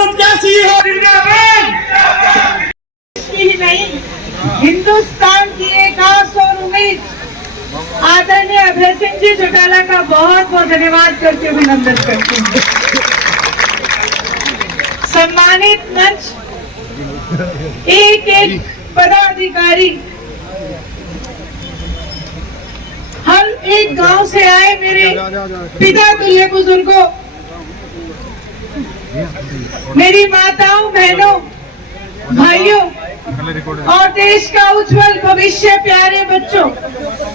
संसद कैसी है? ही नहीं, हिंदुस्तान की एक आस और उम्मीद आदरणीय अभय सिंह जी चौटाला का बहुत बहुत धन्यवाद करके अभिनंदन करती हूँ। सम्मानित मंच, एक एक पदाधिकारी हर एक गांव से आए मेरे पिता तुल्य बुजुर्गों, मेरी माताओं, बहनों, भाइयों और देश का उज्जवल भविष्य प्यारे बच्चों,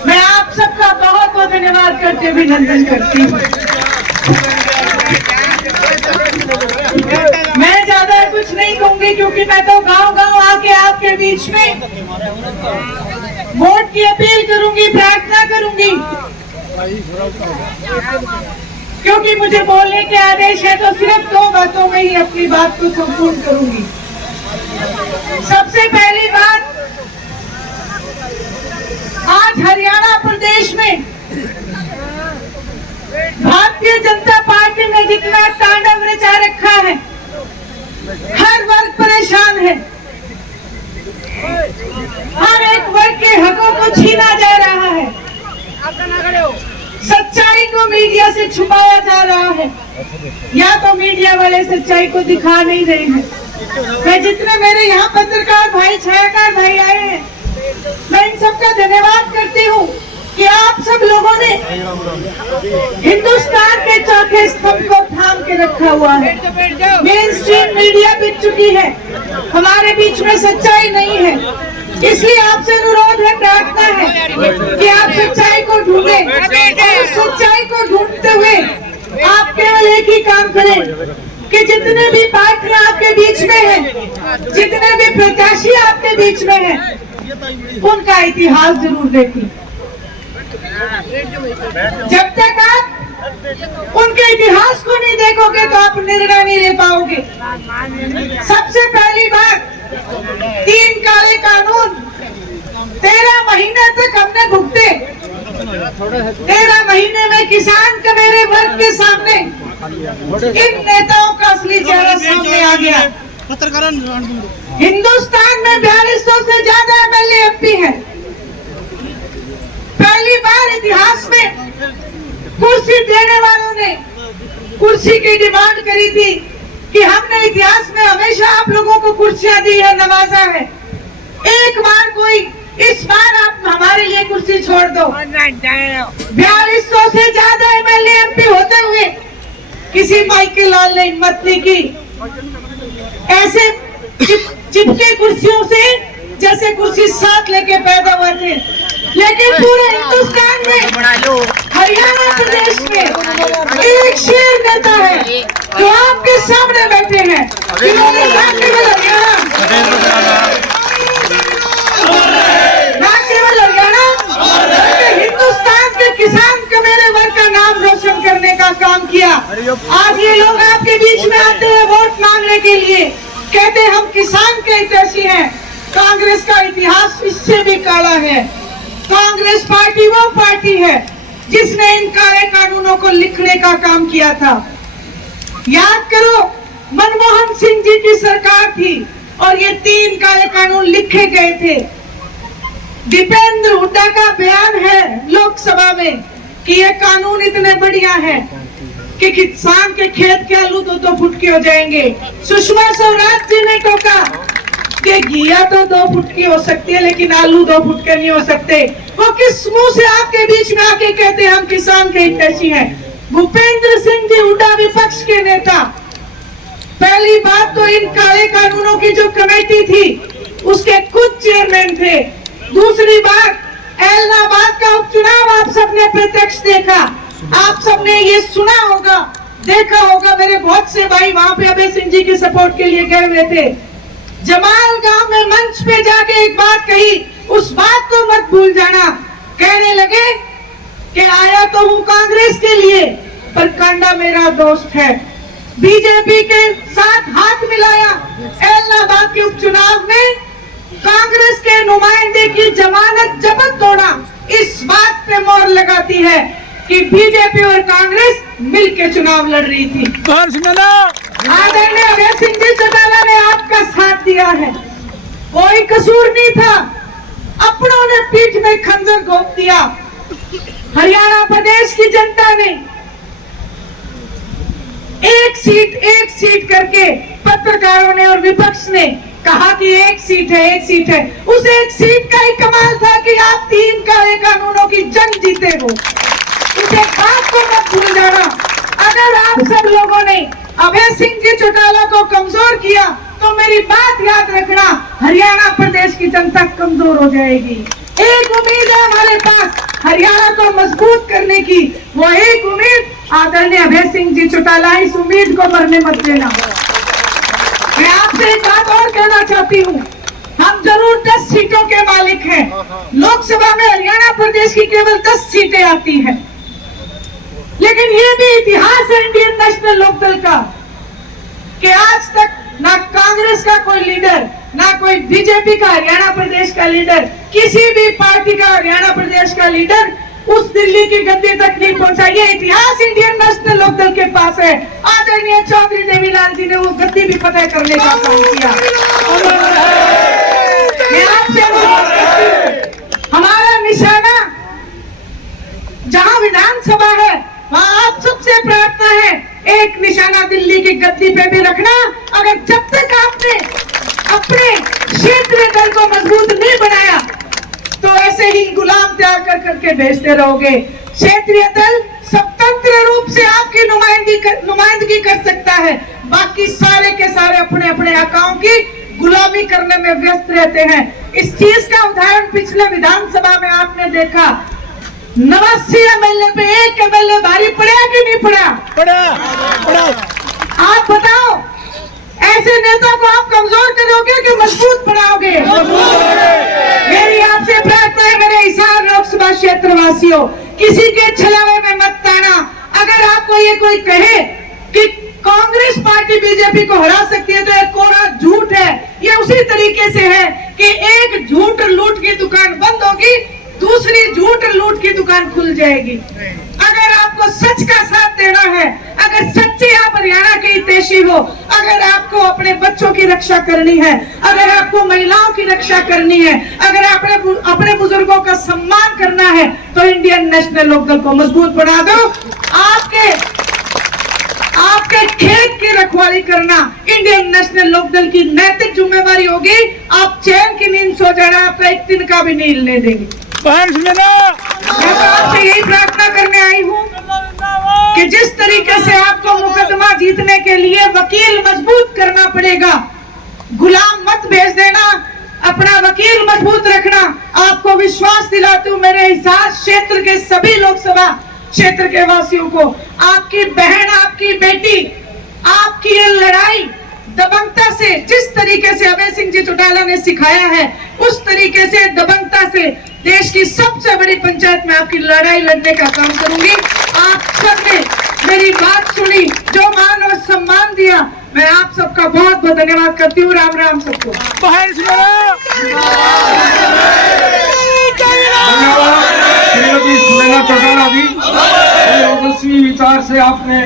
मैं आप सबका बहुत बहुत धन्यवाद करके अभिनंदन करती हूँ। मैं ज्यादा कुछ नहीं कहूंगी क्योंकि मैं तो गांव-गांव आके आपके बीच में वोट की अपील करूंगी, प्रार्थना करूंगी, क्योंकि मुझे बोलने के आदेश है तो सिर्फ 2 बातों में ही अपनी बात को संपूर्ण करूंगी। सबसे पहली बात, आज हरियाणा प्रदेश में भारतीय जनता पार्टी ने जितना तांडव रचा रखा है, हर वर्ग परेशान है, हर एक वर्ग के हकों को छीना जा रहा है, सच्चाई को मीडिया से छुपाया जा रहा है, या तो मीडिया वाले सच्चाई को दिखा नहीं रहे हैं। मैं जितने मेरे यहाँ पत्रकार भाई, छायाकार भाई आए हैं, मैं इन सबका धन्यवाद करती हूँ कि आप सब लोगों ने हिंदुस्तान के चौथे स्तंभ को थाम के रखा हुआ है। मेन स्ट्रीम मीडिया बिक चुकी है, हमारे बीच में सच्चाई नहीं है, इसलिए आपसे अनुरोध है, प्रार्थना है कि आप सच्चाई को ढूंढें और उस सच्चाई को ढूंढते हुए आप केवल एक ही काम करें कि जितने भी पार्टियां आपके बीच में हैं, जितने भी प्रत्याशी आपके बीच में हैं, उनका इतिहास जरूर देखें। जब तक आप उनके इतिहास को नहीं देखोगे तो आप निर्णय नहीं ले पाओगे। सबसे पहली बात, 3 काले कानून 13 महीने तक हमने भुगते। 13 महीने में किसान के मेरे वर्ग के सामने इन नेताओं का असली चेहरा सामने आ गया। हिंदुस्तान में 4200 से ज्यादा MLA MP हैं। पहली बार इतिहास में कुर्सी देने वालों ने कुर्सी की डिमांड करी थी कि हमने इतिहास में हमेशा आप लोगों को कुर्सियां दी है, नवाजा है, एक बार कोई इस बार आप हमारे लिए कुर्सी छोड़ दो। 4200 से ज्यादा MLA MP होते हुए किसी माइकल लाल ने हिम्मत नहीं की, ऐसे चिपके कुर्सियों से जैसे कुर्सी साथ लेके पैदा हुए थे। लेकिन पूरे हिंदुस्तान में, हरियाणा प्रदेश में एक शेर नेता है जो आपके सामने बैठे हैं, जिन्होंने न केवल हरियाणा बल्कि हिंदुस्तान के किसान के मेरे वर्ग का नाम रोशन करने का काम किया। आज ये लोग आपके बीच में आते हैं वोट मांगने के लिए, कहते हैं हम किसान के हितैषी हैं। कांग्रेस का इतिहास इससे भी काला है। कांग्रेस पार्टी वो पार्टी है जिसने इन काले कानूनों को लिखने का काम किया था। याद करो, मनमोहन सिंह जी की सरकार थी और ये 3 काले कानून लिखे गए थे। दीपेंद्र हुड्डा का बयान है लोकसभा में कि ये कानून इतने बढ़िया हैं कि किसान के खेत के आलू 2 फुट के हो जाएंगे। सुषमा स्वराज जी ने टोका कि घिया तो 2 फुट की हो सकती है लेकिन आलू 2 फुट के नहीं हो सकते। वो किस मुंह से आपके बीच में आके कहते हैं हम किसान के हितैषी हैं? भूपेंद्र सिंह जी हुड्डा विपक्ष के नेता। पहली बात तो इन काले कानूनों की जो कमेटी थी उसके खुद चेयरमैन थे। दूसरी बात, एलनाबाद का उपचुनाव आप सबने प्रत्यक्ष देखा, आप सबने ये सुना होगा, देखा होगा। मेरे बहुत से भाई वहां पे अभय सिंह जी के सपोर्ट के लिए गए हुए थे। जमाल गांव में मंच पे जाके एक बात कही, उस बात को मत भूल जाना। कहने लगे कि आया तो हूं कांग्रेस के लिए पर कांडा मेरा दोस्त है। बीजेपी के साथ हाथ मिलाया। एलनाबाद के उपचुनाव में कांग्रेस के नुमाइंदे की जमानत जब्त तोड़ा। इस बात पे मोहर लगाती है कि बीजेपी और कांग्रेस मिलकर चुनाव लड़ रही थी। आदरणीय अभय सिंह जी चौटाला ने आपका साथ दिया है, कोई कसूर नहीं था, अपनों ने पीठ में खंजर घोंप दिया। हरियाणा प्रदेश की जनता ने एक सीट करके पत्रकारों ने और विपक्ष ने कहा कि एक सीट है। उस एक सीट का ही कमाल था कि आप 3 काले कानूनों की जंग जीते हो। उसे बात को मत भूल जाना। अगर आप सब लोगों ने अभय सिंह जी चौटाला को कमजोर किया तो मेरी बात याद रखना, हरियाणा प्रदेश की जनता कमजोर हो जाएगी। एक उम्मीद है हमारे पास हरियाणा को मजबूत करने की, वो एक उम्मीद आदरणीय अभय सिंह जी चौटाला, इस उम्मीद को मरने मत देना। मैं आपसे एक बात और कहना चाहती हूँ, हम जरूर 10 सीटों के मालिक हैं। लोकसभा में हरियाणा प्रदेश की केवल 10 सीटें आती हैं, लेकिन ये भी इतिहास है इंडियन नेशनल लोकदल का कि आज तक ना कांग्रेस का कोई लीडर, ना कोई बीजेपी का हरियाणा प्रदेश का लीडर, किसी भी पार्टी का हरियाणा प्रदेश का लीडर उस दिल्ली की गद्दी तक नहीं पहुंचा। ये इतिहास इंडियन नेशनल लोकदल के पास है। आदरणीय चौधरी देवीलाल जी ने वो गद्दी भी फतेह करने का काम किया। मैं आपसे हमारा निशाना जहां विधानसभा है वहां आप सबसे प्रार्थना है, एक निशाना दिल्ली की गद्दी पे भी रखना। अगर जब तक आपने अपने क्षेत्रीय दल को मजबूत नहीं बनाया तो ऐसे ही गुलाम तैयार कर करके भेजते रहोगे। क्षेत्रीय दल स्वतंत्र रूप से आपकी नुमाइंदगी कर सकता है, बाकी सारे के सारे अपने अपने आकाओं की गुलामी करने में व्यस्त रहते हैं। इस चीज का उदाहरण पिछले विधानसभा में आपने देखा, 89 एमएलए पे 1 एमएलए भारी पड़ा कि नहीं पड़ा? पड़ा। आप बताओ, ऐसे नेता को आप कमजोर करोगे कि मजबूत बनाओगे? मेरी आपसे प्रार्थना है मेरे हिसार लोकसभा क्षेत्र वासियों, किसी के छलावे में मत आना। अगर आपको ये कोई कहे कि कांग्रेस पार्टी बीजेपी को हरा सकती है तो एक कोरा झूठ है। ये उसी तरीके से है कि एक झूठ लूट की दुकान बंद होगी, दूसरी झूठ लूट की दुकान खुल जाएगी। अगर आपको सच का साथ देना है, अगर सच्चे आप हरियाणा के हितैषी हो, अगर आपको अपने बच्चों की रक्षा करनी है, अगर आपको महिलाओं की रक्षा करनी है, अगर अपने बुजुर्गों का सम्मान करना है तो इंडियन नेशनल लोकदल को मजबूत बना दो। आपके खेत की रखवाली करना इंडियन नेशनल लोकदल की नैतिक जिम्मेवारी होगी। आप चैन की नींद सो जाना, आपका एक दिन का भी नहीं हिलने देंगे। मैं तो आपसे यही प्रार्थना करने आई हूँ कि जिस तरीके से आपको मुकदमा जीतने के लिए वकील मजबूत करना पड़ेगा, गुलाम मत भेज देना, अपना वकील मजबूत रखना। आपको विश्वास दिलाती हूँ मेरे हिसार क्षेत्र के सभी लोकसभा क्षेत्र के वासियों को, आपकी बहन, आपकी बेटी, आपकी ये लड़ाई दबंगता से, जिस तरीके से अभय सिंह जी चौटाला ने सिखाया है, उस तरीके से दबंगता से देश की सबसे बड़ी पंचायत में आपकी लड़ाई लड़ने का काम करूंगी। आप सबने मेरी बात सुनी, जो मान और सम्मान दिया, मैं आप सबका बहुत बहुत धन्यवाद करती हूँ। राम राम सबको। श्रीमती सुनैना चौटाला जी, ओजस्वी विचार से आपने